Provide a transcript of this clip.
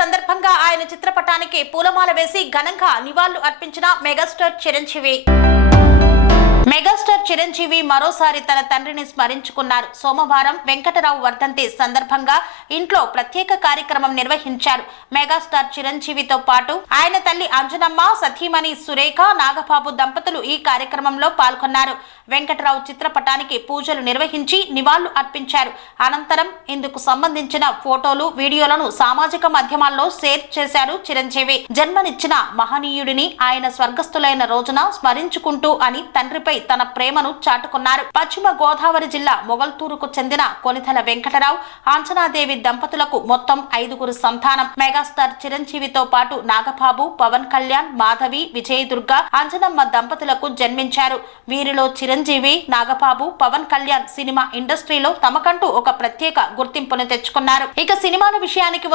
సందర్భంగా ఆయన చిత్రపటానికి పూలమాల వేసి ఘనంగా నివాళులు అర్పించిన మెగాస్టార్ చిరంజీవి. మెగాస్టార్ చిరంజీవి మరోసారి తన తండ్రిని స్మరించుకున్నారు. సోమవారం వెంకటరావు వర్ధంతి సందర్భంగా ఇంట్లో ప్రత్యేక కార్యక్రమం నిర్వహించారు. మెగాస్టార్ చిరంజీవితో పాటు ఆయన తల్లి అంజనమ్మ, సతీమణి సురేఖ, నాగబాబు దంపతులు ఈ కార్యక్రమంలో పాల్గొన్నారు. వెంకటరావు చిత్రపటానికి పూజలు నిర్వహించి నివాళులు అర్పించారు. అనంతరం ఇందుకు సంబంధించిన ఫోటోలు, వీడియోలను సామాజిక మాధ్యమాల్లో షేర్ చేశారు చిరంజీవి. జన్మనిచ్చిన మహనీయుడిని ఆయన స్వర్గస్థులైన రోజున స్మరించుకుంటూ అని తండ్రిపై తన ప్రేమను చాటుకున్నారు. పశ్చిమ గోదావరి జిల్లా మొగల్తూరుకు చెందిన కొనితల వెంకటరావు, అంజనాదేవి దంపతులకు మొత్తం 5గురు సంతానం. మెగాస్టార్ చిరంజీవితో పాటు నాగబాబు, పవన్ కళ్యాణ్, మాధవి, విజయదుర్గ, అంజనమ్మ దంపతులకు జన్మించారు. వీరిలో చిరంజీవి, నాగబాబు, పవన్ కళ్యాణ్ సినిమా ఇండస్ట్రీలో తమకంటూ ఒక ప్రత్యేక గుర్తింపును తెచ్చుకున్నారు. ఇక సినిమాల విషయానికి